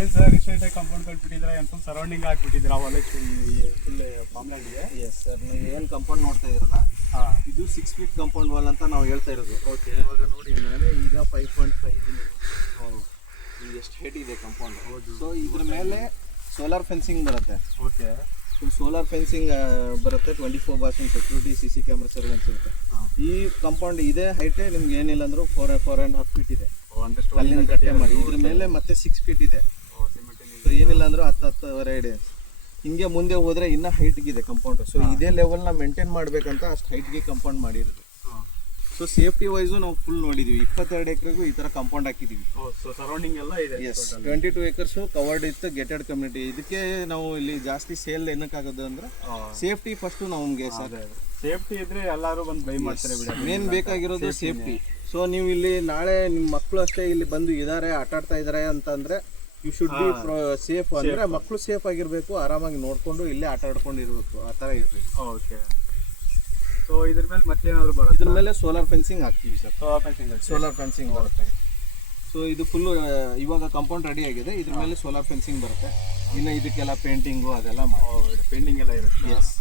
ಏನು ಸರ್ ರೀಸೆಂಟಾಗಿ ಕಾಂಪೌಂಡ್ ಕಟ್ಬಿಟ್ಟಿದ್ರೆ ಏನು ಫುಲ್ ಸರೌಂಡಿಂಗ್ ಹಾಕ್ಬಿಟ್ಟಿದ್ದೀರಾ ಹೊಲಕ್ಕೆ ಫುಲ್ ಪಾಮ್ಲ್ಯಾಂಡ್ಗೆ? ಎಸ್ ಸರ್, ನೀವು ಏನು ಕಂಪೌಂಡ್ ನೋಡ್ತಾ ಇದ್ದೀರಲ್ಲ, ಹಾಂ, ಇದು 6 ಫೀಟ್ ಕಂಪೌಂಡ್ ವಾಲ್ ಅಂತ ನಾವು ಹೇಳ್ತಾ ಇರೋದು. ಓಕೆ. ಇವಾಗ ನೋಡಿ ಮೇಲೆ ಈಗ 5.5 ಈಗ ಎಷ್ಟು ಹೇಟ್ ಇದೆ ಕಂಪೌಂಡ್. ಹೌದು. ಸೊ ಇದ್ರ ಮೇಲೆ ಸೋಲಾರ್ ಫೆನ್ಸಿಂಗ್ ಬರುತ್ತೆ. ಓಕೆ. ಸೋಲಾರ್ ಫೆನ್ಸಿಂಗ್ ಬರುತ್ತೆ, 24/7 ಸೆಕ್ಯೂರಿಟಿ, CC ಕ್ಯಾಮ್ರಾ ಸರ್ವೆನ್ಸ್ ಇರುತ್ತೆ. ಈ ಕಂಪೌಂಡ್ ಇದೇ ಹೈಟೇ ನಿಮ್ಗೆ ಏನಿಲ್ಲ ಅಂದರೂ 4.5 ಫೀಟ್ ಇದೆ ಕಲ್ಲಿನ ಕಟ್ಟೆ ಮಾಡಿ. ಇದ್ರ ಮೇಲೆ ಮತ್ತೆ 6 ಫೀಟ್ ಇದೆ. ಸೊ ಏನಿಲ್ಲ ಅಂದರೂ 10-10.5 ಇದೆ. ಹಿಂಗೆ ಮುಂದೆ ಹೋದ್ರೆ ಇನ್ನೂ ಹೈಟ್ಗಿದೆ ಕಂಪೌಂಡ್. ಸೊ ಇದೇ ಲೆವೆಲ್ನ ಮೇಂಟೈನ್ ಮಾಡಬೇಕಂತ ಅಷ್ಟು ಹೈಟ್ಗೆ ಕಂಪೌಂಡ್ ಮಾಡಿರೋದು. ಸೊ ಸೇಫ್ಟಿ ವೈಸು ನಾವು ಫುಲ್ ನೋಡಿದ್ದೀವಿ. 22 ಎಕರೆಗೂ ಈ ಥರ ಕಂಪೌಂಡ್ ಹಾಕಿದ್ದೀವಿ. ಸೊ ಸರೌಂಡಿಂಗ್ ಎಲ್ಲ ಇದೆ. ಎಸ್, 22 ಎಕರ್ಸು ಕವರ್ಡ್ ಇತ್ತು, ಗೇಟೆಡ್ ಕಮ್ಯುನಿಟಿ. ಇದಕ್ಕೆ ನಾವು ಇಲ್ಲಿ ಜಾಸ್ತಿ ಸೇಲ್ ಏನಕ್ಕಾಗೋದು ಅಂದರೆ ಸೇಫ್ಟಿ ಫಸ್ಟು ನಮಗೆ ಸರ್. ಸೇಫ್ಟಿ ಇದ್ರೆ ಎಲ್ಲರೂ ಬಂದು ಬೈ ಮಾಡ್ತಾರೆ ಬಿಡಿ. ಮೇನ್ ಬೇಕಾಗಿರೋದು ಸೇಫ್ಟಿ. ಸೊ ನೀವು ಇಲ್ಲಿ ನಾಳೆ ನಿಮ್ಮ ಮಕ್ಕಳು ಅಷ್ಟೇ ಇಲ್ಲಿ ಬಂದು ಇದ್ದಾರೆ, ಆಟ ಆಡ್ತಾ ಇದ್ದಾರೆ ಅಂತಂದರೆ ಯು ಶುಡ್ ಬಿ ಸೇಫ್. ಅಂದರೆ ಮಕ್ಕಳು ಸೇಫ್ ಆಗಿರಬೇಕು, ಆರಾಮಾಗಿ ನೋಡಿಕೊಂಡು ಇಲ್ಲೇ ಆಟ ಆಡ್ಕೊಂಡು ಇರಬೇಕು, ಆ ಥರ ಇರಬೇಕು. ಓಕೆ. ಸೊ ಇದ್ರ ಮೇಲೆ ಮತ್ತೇನಾದ್ರು ಬರುತ್ತೆ? ಇದ್ರ ಮೇಲೆ ಸೋಲಾರ್ ಫೆನ್ಸಿಂಗ್ ಹಾಕ್ತೀವಿ ಸರ್. ಸೋಲಾರ್ ಫೆನ್ಸಿಂಗ್ ಬರುತ್ತೆ. ಸೊ ಇದು ಫುಲ್ಲು ಇವಾಗ ಕಂಪೌಂಡ್ ರೆಡಿ ಆಗಿದೆ. ಇದ್ರ ಮೇಲೆ ಸೋಲಾರ್ ಫೆನ್ಸಿಂಗ್ ಬರುತ್ತೆ. ಇನ್ನು ಇದಕ್ಕೆಲ್ಲ ಪೇಂಟಿಂಗು ಅದೆಲ್ಲ ಮಾಡಿ ಪೇಂಟಿಂಗ್ ಎಲ್ಲ ಇರುತ್ತೆ. ಎಸ್.